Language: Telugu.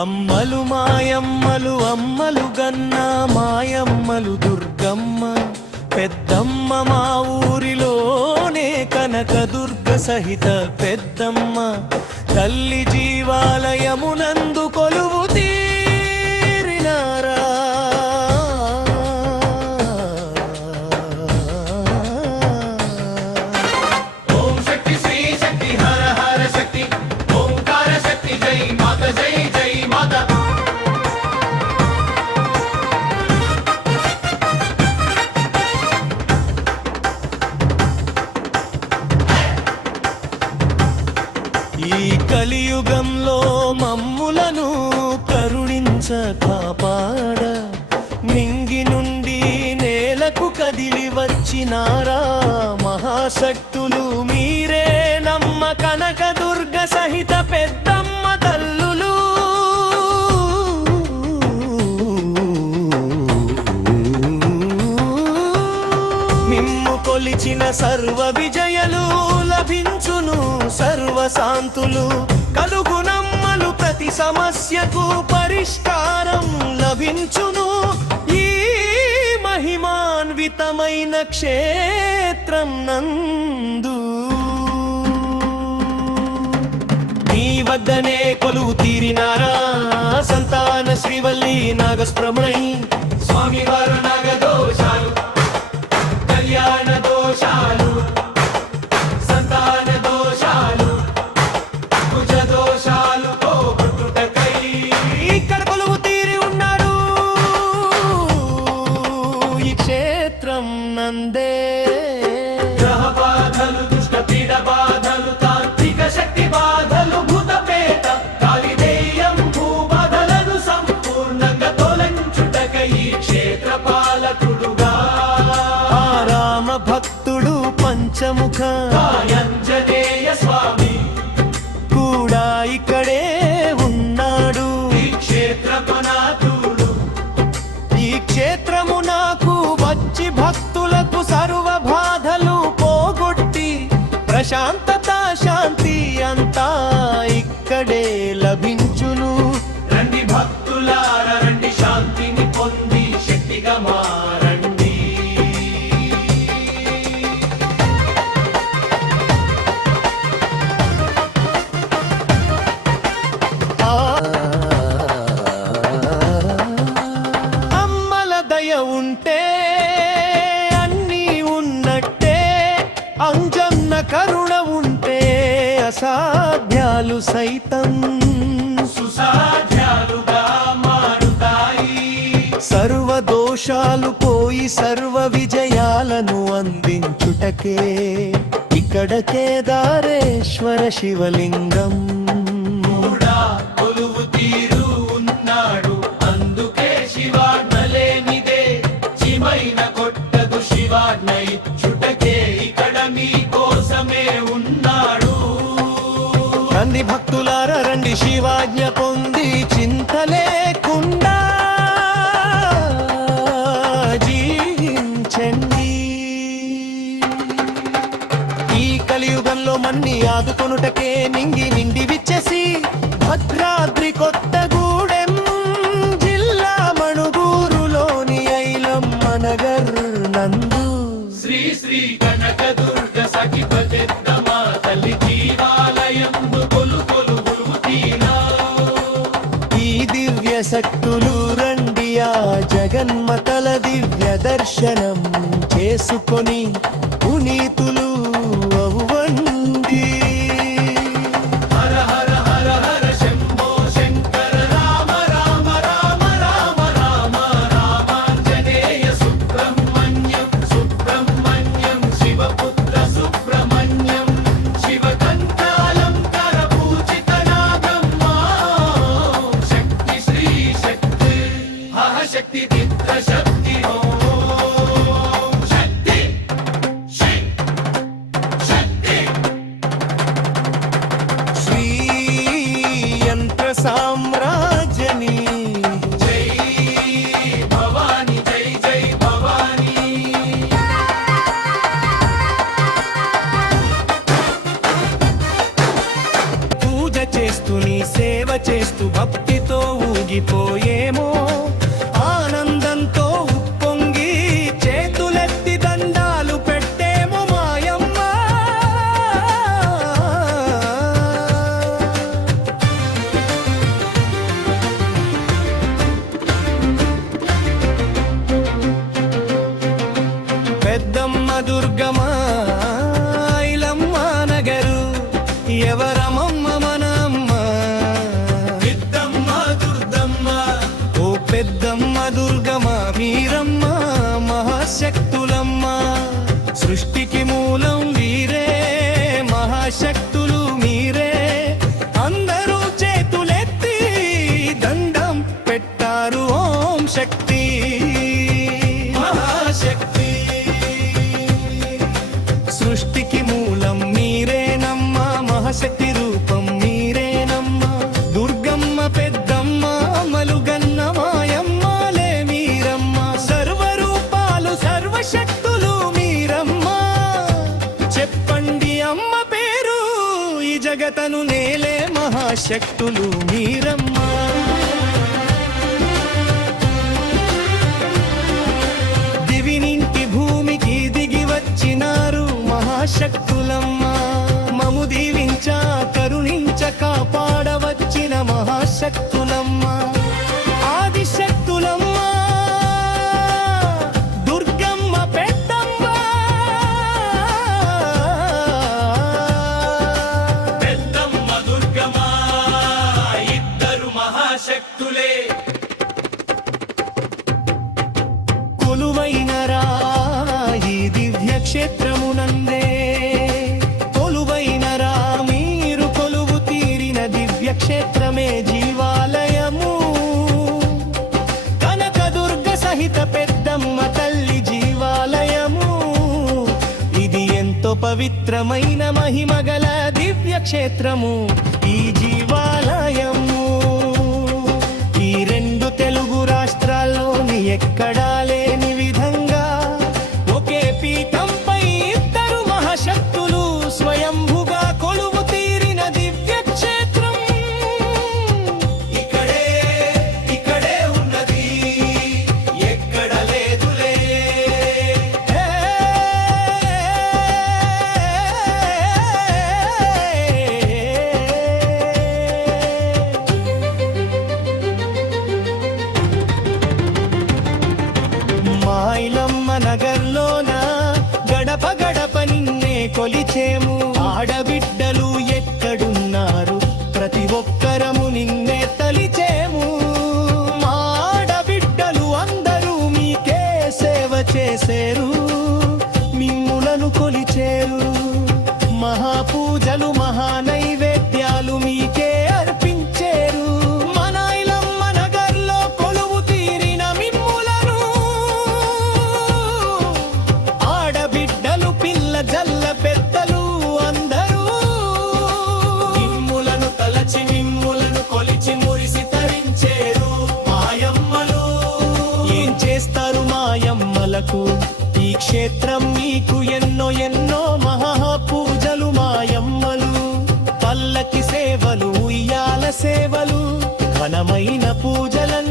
అమ్మలు మాయమ్మలు అమ్మలు గన్న మాయమ్మలు దుర్గమ్మ పెద్దమ్మ మా ఊరిలోనే కనకదుర్గ సహిత పెద్దమ్మ తల్లి జీవాలయమునందు కొలువు తీరినారా. ఓం శక్తి శ్రీ శక్తి హర హర శక్తి ఓంకార శక్తి జై మాత జై జై మాత. ఈ కలియుగంలో మమ్ములను కరుణించ కాపాడ నింగి నుండి నేలకు కదిలి వచ్చినారా మహాశక్తులు మీరే నమ్మ కనకదుర్గ సహిత పెద్దమ్మ తల్లులు. మిమ్ము కొలిచిన సర్వ విజయలు లభించును సర్వశాంతులు కలుగునమ్మలు ప్రతి సమస్యకు పరిష్కారం లభించును. ఈ మహిమాన్వితమైన క్షేత్రం నందు నీ వద్దనే కొలువు తీరినారా సంతాన శ్రీవల్లి నాగస్ప్రమణై స్వామి వారు నాగదోషాలు కళ్యాణ దోషాలు సంతాన దోషాలు కుజ దోషాలు పోగొట్టుటకై ఇక్కడ కొలువు తీరి ఉన్నారు ఈ క్షేత్రం నందే. గ్రహ బాధలు దుష్ట పీడ బాధలు తాంత్రిక శక్తి బాధలు భూతపేత కాలిదేయం భూబాధలను సంపూర్ణంగా తొలగించుటకై ఈ క్షేత్ర పాలకుడుగా రామ భక్తుడు పంచముఖ ఆంజనేయ స్వామి కూడా ఇక్కడే ఉన్నాడు. ఈ క్షేత్రపనాథుడు ఈ క్షేత్రము నాకు వచ్చి భక్తులకు సర్వ బాధలు పోగొట్టి ప్రశాంతత శాంతి అంతా ఇక్కడే లభించును. రండి భక్తులార రండి శాంతిని పొంది శక్తిగా మారండి. అమ్మల దయ ఉంటే అన్నీ ఉన్నట్టే అంజన్న కరుణ ఉంటే అసాధ్యాలు సైతం సుసాధ్యాలుగా మారుతాయి. సర్వ దోషాలు పోయి సర్వ విజయాలను అందించుటకే ఇక్కడ కేదారేశ్వర శివలింగం కూడా కొలువు తీరు ఉన్నాడు అందుకే శివాజ్ఞ లేనిదే చిమైన కొట్టదు శివాజ్ఞ ఇచ్చుటకే ఇక్కడ మీ కోసమే ఉన్నాడు. రండి భక్తులార రండి శివాజ్ఞ పొంది చింత లేకుండా జీవించండి. ఈ కలియుగంలో మన్ని ఆదుకొనుటకే నింగి నిండి విచ్చేసి భద్రాద్రి కొత్తగూడెం జిల్లా మణుగూరులోని ఐలమ్మ నగర్ నందు శ్రీ శ్రీ కనకదుర్గ సఖి పెద్దమ్మ తల్లి జీవాలయందు కొలువు తీరా. ఈ దివ్య శక్తులు రండి ఆ జగన్మతల దివ్య దర్శనం చేసుకొని పునీతులు అవ్వండి. హర హర హర హర శంభో శంకర రామ రామ రామ రామ రామ రామాంజనేయ సుబ్రహ్మణ్యం సుబ్రహ్మణ్యం శివపుత్ర సుబ్రహ్మణ్యం శివకంఠాలంకర పూజిత నాగమ్మ శక్తి శ్రీ శక్తి హహ శక్తి చిత్ర శక్తి ఓం శక్తి శ్రీ శక్తి శ్రీ యంత్ర సామ్రాజ్యని జై భవాని జై జై భవాని. పూజ చేస్తూ నీ సేవ చేస్తూ భక్తి స్ఫూర్తితో ఊగిపోయేమో, ఆనందంతో ఉప్పొంగి చేతులెత్తి దండాలు పెట్టేమో మాయమ్మ. పెద్దమ్మ దుర్గమ్మ ఐలమ్మ నగరు, ఎవరమమ్మ మన అమ్మ. పెద్దమ్మ దుర్గమ్మ, ఓ పెద్దమ్మ దుర్గమ్మ మీరమ్మ మహాశక్తులమ్మ. సృష్టికి మూలం వీరే, మహాశక్తులు మీరే. అందరూ చేతులెత్తి దండం పెట్టారు ఓం శక్తి మహాశక్తి. సృష్టికి మూలం మీరేనమ్మ, మహాశక్తి రూపం మీరేనమ్మ. దుర్గమ్మ పెద్దమ్మ మలుగన్న మాయమ్మలే మీరమ్మ. సర్వరూపాలు సర్వశక్తులు మీరమ్మ. చెప్పండి అమ్మ పేరు, ఈ జగతను నేలే మహాశక్తులు మీరమ్మ. దివి నింటి భూమికి దిగి వచ్చినారు మహాశక్తులమ్మ. మము దీవించ కరుణించ కాపాడవచ్చిన మహాశక్తులమ్మ. ఆదిశక్తులమ్మ దుర్గమ్మ పెద్దమ్మ. పెద్దమ్మ దుర్గమ్మ ఇద్దరు మహాశక్తులే. కొలువైన రా ఈ దివ్య క్షేత్రమునందే, కొలువైన రా మీరు కొలువు తీరిన దివ్య క్షేత్రమే జీవాలయము. కనకదుర్గ సహిత పెద్దమ్మ తల్లి జీవాలయము. ఇది ఎంతో పవిత్రమైన మహిమగల దివ్య క్షేత్రము ఈ జీవాలయము. ఈ రెండు తెలుగు రాష్ట్రాల్లోని ఎక్కడా లేని విధంగా ఒకే పీఠంపై ఇద్దరు మహాశక్తులు స్వయంభుగా కొలువు తీరిన దివ్య క్షేత్రం ఇక్కడే ఇక్కడే ఉన్నది, ఎక్కడ లేదులే. మాయిలమ్మ నగర్లోన గడప గడప నిన్నే కొలిచేము. ఆడబిడ్డలు ఎక్కడున్నారు ప్రతి ఒక్కరము నిన్నే తలిచేము. మా ఆడబిడ్డలు అందరూ మీకే సేవ చేసేరు, మిమ్ములను కొలిచేరు. మహాపూజలు మహానైవేద్యాలు మీకే అర్పించేరు. మన ఐలమ్మ నగర్లో కొలువు తీరిన మిమ్ములను ఆడబిడ్డలు పిల్ల జల్ల పెద్దలు అందరూ మిమ్ములను తలచి మిమ్ములను కొలిచి మురిసి తరించేరు మాయమ్మలు. ఏం చేస్తారు మాయమ్మలకు ఈ క్షేత్రం మీకు ఎన్నో ఎన్నో మహాపూజలు మాయమ్మలు. పల్లకి సేవలు ఉయ్యాల సేవలు ఘనమైన పూజలను